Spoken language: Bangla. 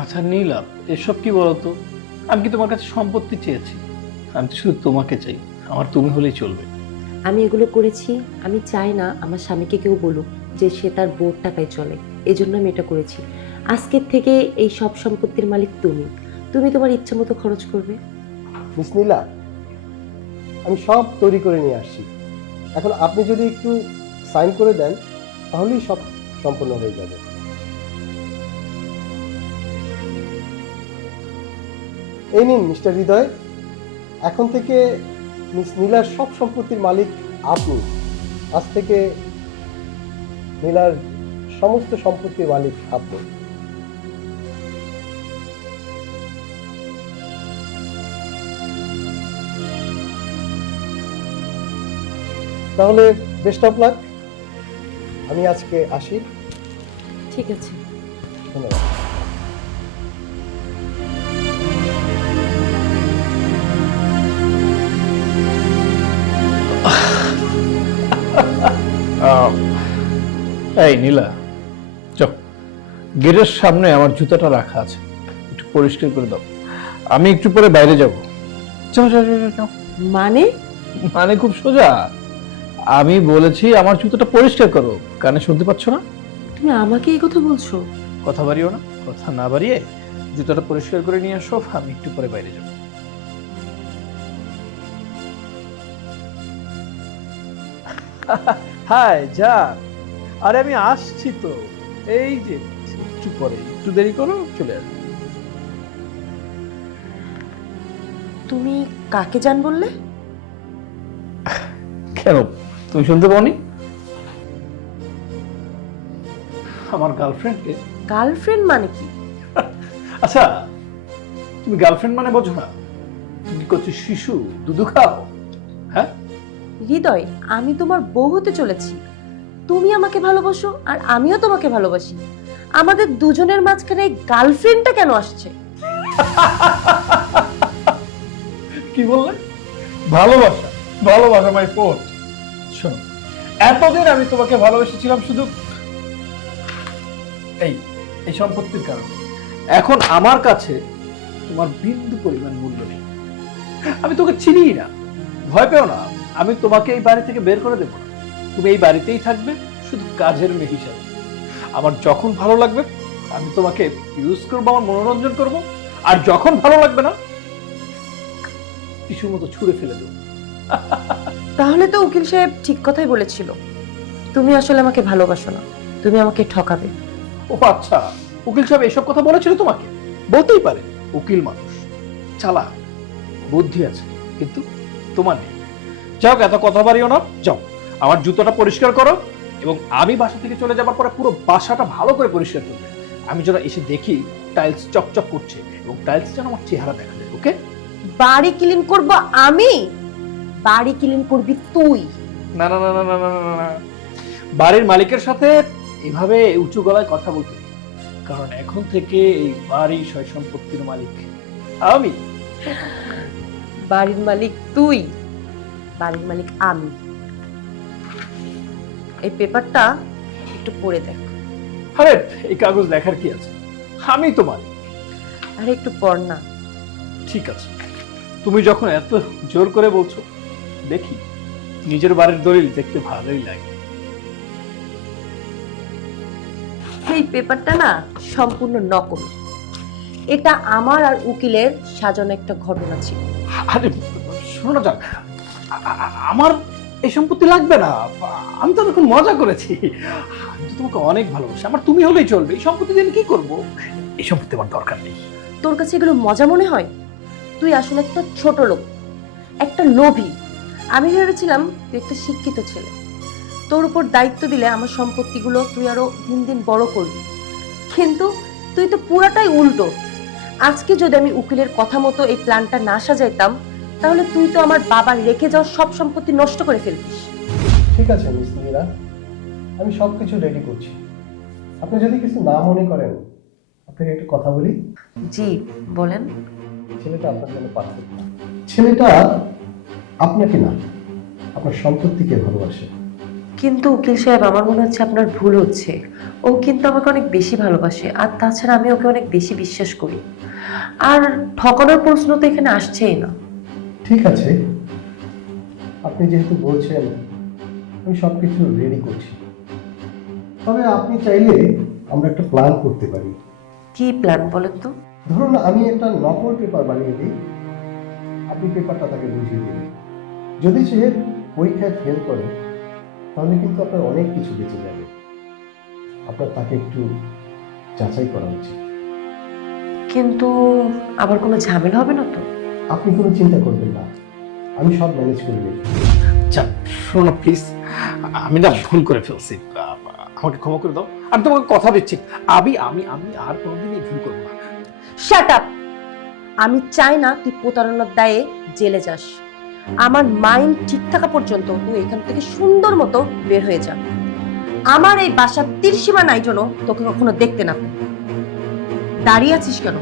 আচ্ছা নীলা, এসব কি বলতো? আমি কি তোমার কাছে সম্পত্তি চেয়েছি? আমি তো শুধু তোমাকে চাই। আমার তুমি হলেই চলবে। আমি এগুলো করেছি, আমি চাই না আমার স্বামীকে কেউ বলুক যে সে তার বউর টাকায় চলে। এই জন্য আমি এটা করেছি। আজকের থেকে এই সব সম্পত্তির মালিক তুমি। তুমি তোমার ইচ্ছা মতো খরচ করবে। মিস নীলা, আমি সব তৈরি করে নিয়ে আসছি। এখন আপনি যদি একটু সাইন করে দেন তাহলেই সব সম্পূর্ণ হয়ে যাবে। এই নিন মিস্টার হৃদয়, এখন থেকে মিস নীলার সব সম্পত্তির মালিক আপনি। আজ থেকে নীলার সমস্ত সম্পত্তির মালিক আপনি। তাহলে বেস্ট অফ লাক। আমি আজকে আসি। ঠিক আছে। ধন্যবাদ। এই নীলা, চল, গেটের সামনে আমার জুতাটা রাখা আছে, একটু পরিষ্কার করে দাও। আমি একটু পরে বাইরে যাব। চল চল চল চল। মানে? মানে খুব সোজা। আমি বলেছি আমার জুতোটা পরিষ্কার করো, কানে শুনতে পাচ্ছ না? তুমি আমাকে এই কথা বলছো? কথা বাড়িও না, কথা না বাড়িয়ে জুতোটা পরিষ্কার করে নিয়ে আসো, আমি একটু পরে বাইরে যাব। হাই যা, আরে আমি আসছি তো, এই যে একটু পরে, একটু দেরি করো, চলে আসবে। তুমি কাকে জান বললে? কেন, তুমি শুনতে পাওনি? আমার গার্লফ্রেন্ডকে। গার্লফ্রেন্ড মানে কি? আচ্ছা, তুমি গার্লফ্রেন্ড মানে বোঝো না? তুমি কি করছো, শিশু দুধু খাও? হ্যাঁ, হৃদয়, আমি তোমার বউ হতে চলেছি। তুমি আমাকে ভালোবাসো আর আমিও তোমাকে ভালোবাসি। আমাদের দুজনের মাঝখানে গার্লফ্রেন্ডটা কেন আসছে? কি বললে? ভালোবাসা? ভালোবাসা মাই ফোর্ট। শোনো, এতদিন আমি তোমাকে ভালোবেসেছিলাম শুধু এই এই সম্পত্তির কারণে। এখন আমার কাছে তোমার বিন্দু পরিমাণ মূল্য নেই। আমি তোকে চিনি না। ভয় পেও না, আমি তোমাকে এই বাড়ি থেকে বের করে দেব না। তুমি এই বাড়িতেই থাকবে, শুধু কাজের মেয়ে হিসাবে। আমার যখন ভালো লাগবে আমি তোমাকে ইউজ করবো, আমার মনোরঞ্জন করব, আর যখন ভালো লাগবে না কিছুর মতো ছুঁড়ে ফেলে দেবো। তাহলে তো উকিল সাহেব ঠিক কথাই বলেছিল। তুমি আসলে আমাকে ভালোবাসো না, তুমি আমাকে ঠকাবে। ও আচ্ছা, উকিল সাহেব এসব কথা বলেছিল তোমাকে? বলতেই পারে, উকিল মানুষ, চালাক, বুদ্ধি আছে, কিন্তু তোমার নেই। যাও, এত কথা বাড়িও না, যাও আমার জুতোটা পরিষ্কার করো, এবং আমি বাসা থেকে চলে যাবার পরে পুরো বাসাটা ভালো করে পরিষ্কার করবে। আমি যেন এসে দেখি টাইলস চকচক করছে, এবং টাইলস যেন আমার চেহারা দেখা যায়। ওকে? বাড়ি ক্লিন করব আমি? বাড়ি ক্লিন করবি তুই? না না না না না না না না। বাড়ির মালিকের সাথে এভাবে উঁচু গলায় কথা বলতে নেই, কারণ এখন থেকে এই বাড়ি সয় সম্পত্তির মালিক আমি। বাড়ির মালিক তুই, বাড়ির মালিক আমি। এই পেপারটা একটু পড়ে দেখ। আরে এই কাগজ দেখার কি আছে, আমি তো মালিক। আর একটু পড় না। ঠিক আছে, তুমি যখন এত জোর করে বলছো, দেখি। নিজের বাড়ির দলিল দেখতে ভালোই লাগে। এই পেপারটা না সম্পূর্ণ নকল। এটা আমার আর উকিলের সাজানো একটা ঘটনা ছিল। আরে শোনো না যাক, আমার এই সম্পত্তি লাগবে না। আমি তো এখন মজা করেছি। আমি তো তোমাকে অনেক ভালোবাসি, আমার তুমি হলেই চলবে। এই সম্পত্তি দিয়ে আমি কি করবো? এই সম্পত্তি আমার দরকার নেই। তোর কাছে এগুলো মজা মনে হয়? তুই আসলে একটা ছোট লোক, একটা লোভী। আমি ভেবেছিলাম তুই একটা শিক্ষিত ছেলে। তোর উপর দায়িত্ব দিলে আমার সম্পত্তিগুলো তুই আরো দিন দিন বড় করবি, কিন্তু তুই তো পুরাটাই উল্টো। আজকে যদি আমি উকিলের কথা মতো এই প্ল্যানটা না সাজাইতাম, তাহলে তুই তো আমার বাবার রেখে যাওয়া সব সম্পত্তি নষ্ট করে ফেলতিস। ঠিক আছে মিস নীলা, আমি সবকিছু রেডি করছি। আপনি যদি কিছু না মনে করেন, আপনাকে একটা কথা বলি। জি বলেন। ছেলেটা আপনার জন্য পারফেক্ট না। ছেলেটা আপনাকে না, আপনার সম্পত্তিকে ভালোবাসে। কিন্তু উকিল সাহেব, আমার মনে হচ্ছে আপনার ভুল হচ্ছে। ও কিন্তু আমাকে অনেক বেশি ভালোবাসে, আর তাছাড়া আমি ওকে অনেক বেশি বিশ্বাস করি। আর ঠকানোর প্রশ্ন তো এখানে আসছেই না। ঠিক আছে, আপনি যেহেতু বলছেন, আমি সব কিছু রেডি করছি। তবে আপনি চাইলে আমরা একটা প্ল্যান করতে পারি। কি প্ল্যান বলেন তো? ধরুন আমি একটা নকল পেপার বানিয়ে দিই, আপনি পেপারটা তাকে বুঝিয়ে দিন। যদি সে পরীক্ষায় ফেল করে তাহলে কিন্তু আপনার অনেক কিছু বেঁচে যাবে। আপনার তাকে একটু যাচাই করা উচিত। কিন্তু আবার কোনো ঝামেলা হবে না তো? আপনি কোনো চিন্তা করবেন না, আমি সব ম্যানেজ করে নেব। যাক, শোনো প্লিজ, আমি না ভুল করে ফেলছি, আমাকে ক্ষমা করে দাও। আমি তোমাকে কথা দিচ্ছি, আমি আমি আমি আর কোনোদিনই ভুল করবো না। Shut up! আমি চাই না তুই প্রতারণার দায়ে জেলে যাস। আমার মাইন্ড ঠিক থাকা পর্যন্ত তুই এখান থেকে সুন্দর মতো বের হয়ে যা। আমার এই বাসার তীরসীমা নাই জন্য তোকে কখনো দেখতে না পাই। দাঁড়িয়ে আছিস কেন?